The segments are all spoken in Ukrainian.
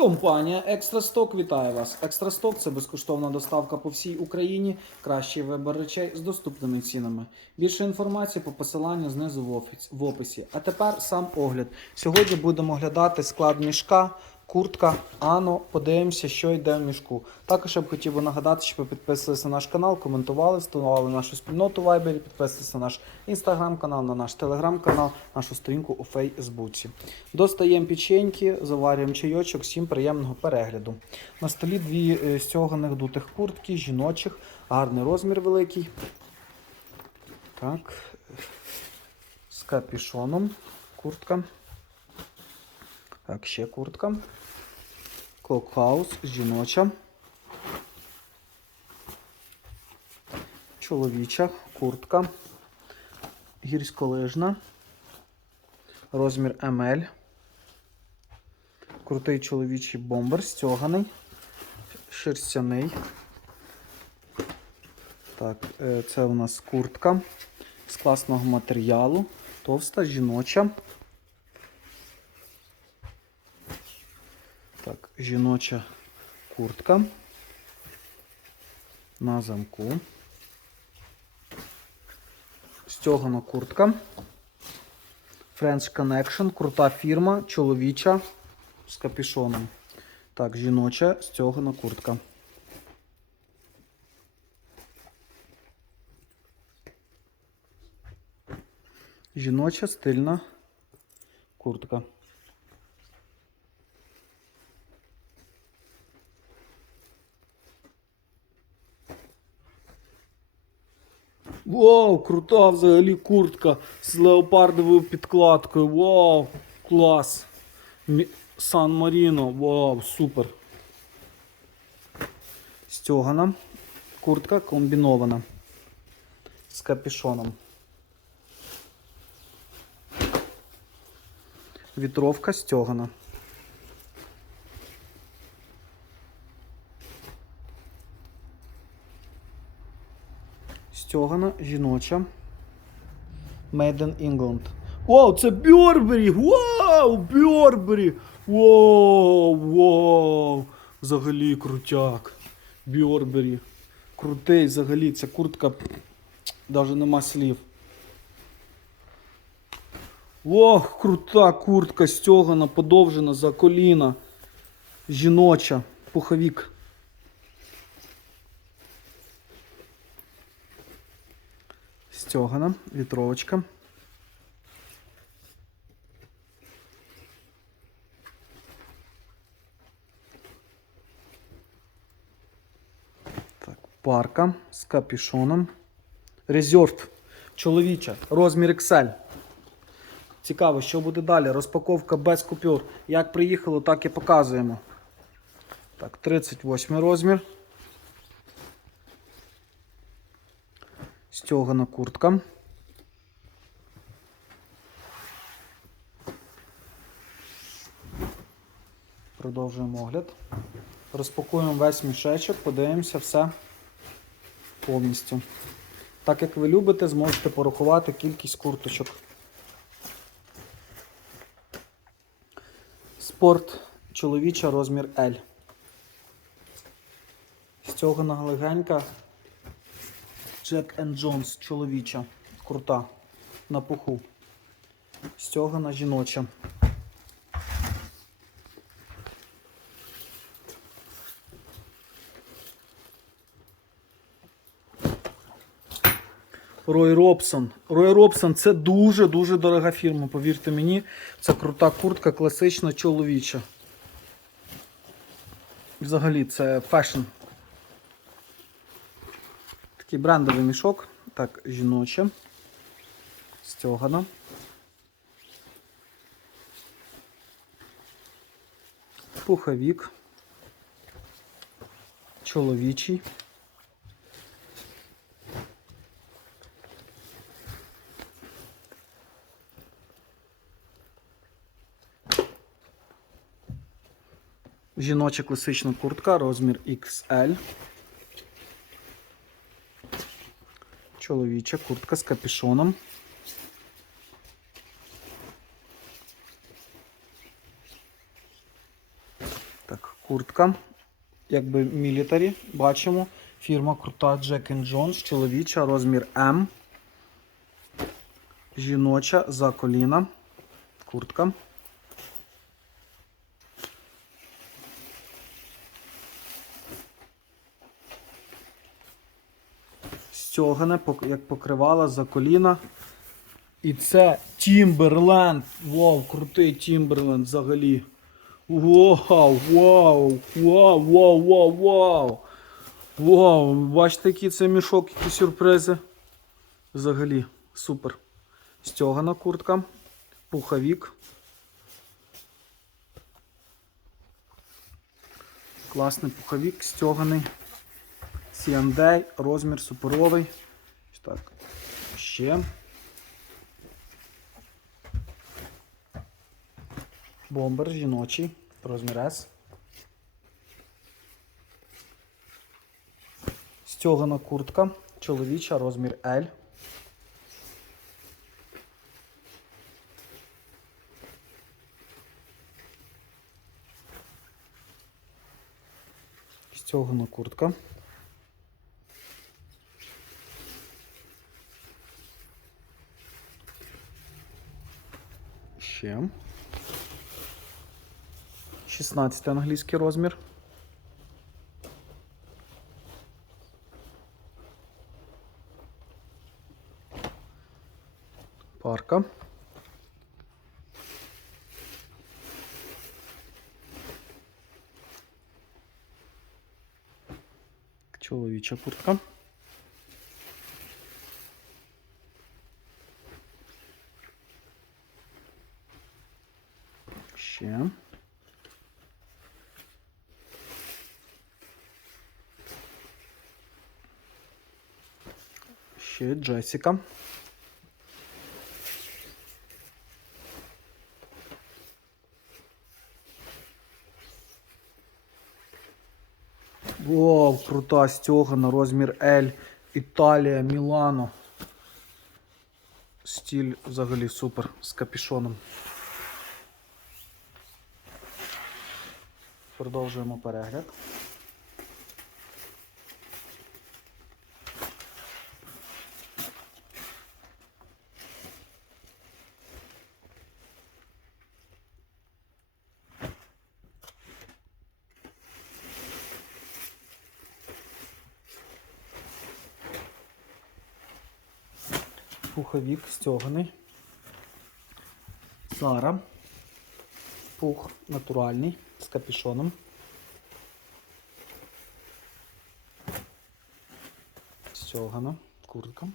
Компанія Екстрасток вітає вас. Екстрасток це безкоштовна доставка по всій Україні, кращий вибір речей з доступними цінами. Більше інформації по посиланню знизу в, описі. А тепер сам огляд. Сьогодні будемо оглядати склад мішка, куртка. Ано, подивимося, що йде в мішку. Також я б хотів би нагадати, щоб ви підписувалися на наш канал, коментували, встановили нашу спільноту Viber, підписувалися на наш інстаграм-канал, на наш телеграм-канал, нашу сторінку у Фейсбуці. Достаємо печеньки, заварюємо чайочок, всім приємного перегляду. На столі дві е, стяганих дутих куртки, жіночих, гарний розмір великий. Так. З капюшоном куртка. Так, ще куртка. Клокхаус, жіноча. Чоловіча куртка. Гірськолижна. Розмір ML. Крутий чоловічий бомбер, стяганий, шерстяний. Так, е, це у нас куртка з класного матеріалу, товста, жіноча. Так, жіноча куртка на замку. Стягана куртка. French Connection, крута фірма, чоловіча з капюшоном. Так, жіноча стягана куртка. Жіноча стильна куртка. Вау, крута взагалі куртка з леопардовою підкладкою. Вау, клас. Сан Маріно, вау, супер. Стьогана. Куртка комбінована. З капюшоном. Вітровка стьогана. Стьогана жіноча. Made in England. Вау, це Бьорбері! Вау! Бьорбері! Вау! Вау! Взагалі крутяк. Бьорбері. Крутий взагалі. Ця куртка. Навіть нема слів. Ох, крута куртка стьогана, подовжена за коліна. Жіноча. Пуховік. Стьогана, вітровочка. Так, парка з капюшоном. Резерв. Чоловіча. Розмір XL. Цікаво, що буде далі. Розпаковка без купюр. Як приїхало, так і показуємо. Так, 38 розмір. Стьогана куртка. Продовжуємо огляд. Розпакуємо весь мішечок, подивимося все повністю. Так як ви любите, зможете порахувати кількість курточок. Спорт чоловіча розмір L. Стьогана легенька Jack and Jones чоловіча. Крута. На пуху. Стьогана жіноча. Рой Робсон. Рой Робсон це дуже-дуже дорога фірма, повірте мені. Це крута куртка, класична чоловіча. Взагалі, це фешн. Такий брендовий мішок. Так, жіноче. Стьогана. Пуховік. Чоловічий. Жіноча класична куртка, розмір XL. Чоловіча куртка з капюшоном. Так, куртка. Якби мілітарі. Бачимо. Фірма крута Jack Jones, чоловіча, розмір М. Жіноча за коліна. Куртка. Стьогане, як покривала за коліна. І це Тімберленд. Вау, крутий Тімберленд взагалі. Вау, вау, вау, вау, вау, вау. Вау, бачите, який це мішок, які сюрпризи. Взагалі, супер. Стьогана куртка, пуховік. Класний пуховік, стьоганий. C&A, розмір суперовий. Так. Ще. Бомбер жіночий, розмір S. Стьогана куртка, чоловіча, розмір L. Стьогана куртка. Ще. 16 англійський розмір. Парка. Чоловіча куртка. Ще. Ще Джесіка. Вау, крута стяга на розмір L. Італія, Мілано. Стіль взагалі супер з капішоном. Продовжуємо перегляд. Пуховік стяганий. Зара. Пух натуральний з капюшоном. Стягана куртка.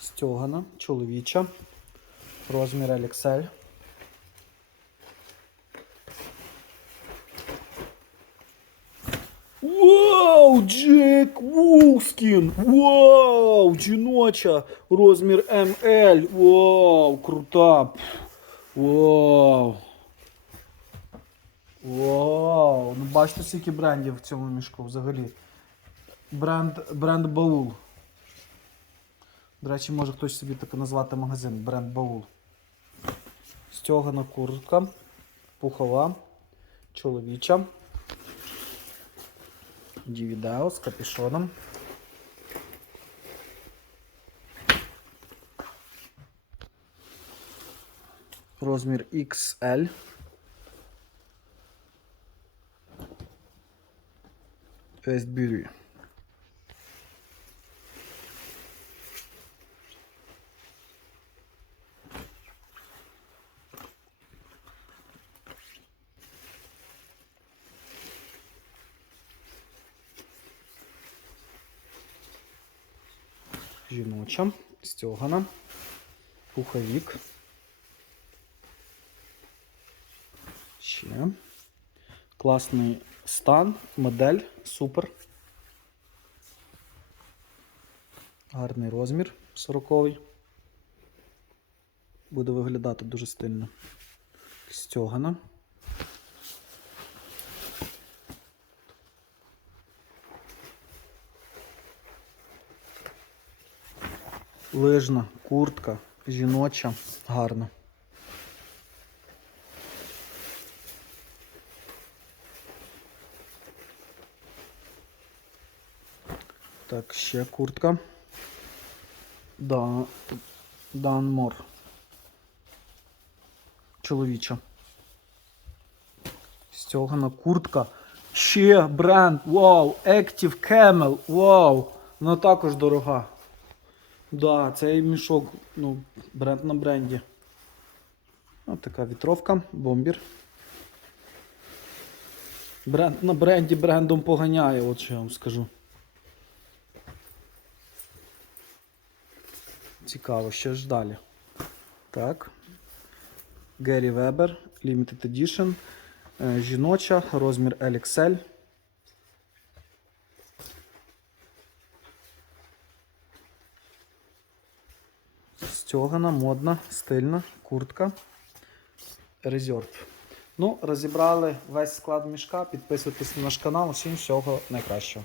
Стягана чоловіча. Розмір LXL. Вау, Джек Вулскін! Вау! Жіноча! Розмір МЛ! Вау! Крута! Вау! Вау! Ну бачите, скільки брендів в цьому мішку взагалі. Бренд, бренд Баул. До речі, може хтось собі таки назвати магазин бренд Баул. Стьогана куртка, пухова, чоловіча. Дівідео з капюшоном. Розмір XL. Westbury. Жіноча, стьогана, пуховік. Ще. Класний стан, модель, супер. Гарний розмір 40 Буде виглядати дуже стильно. Стьогана. лижна куртка, жіноча, гарна. Так, ще куртка. Данмор. Чоловіча. Стьогана куртка. Ще бренд. Вау! Active Camel. Вау! Вона також дорога. Да, цей мішок, ну, бренд на бренді. Ось така вітровка, бомбір. Бренд на бренді брендом поганяє, от що я вам скажу. Цікаво, що ж далі. Так. Гері Вебер, Limited Edition. Е, Жіноча, розмір LXL. Стьогана, модна, стильна, куртка. Резерв. Ну, розібрали весь склад мішка. Підписуйтесь на наш канал. Всім всього найкращого.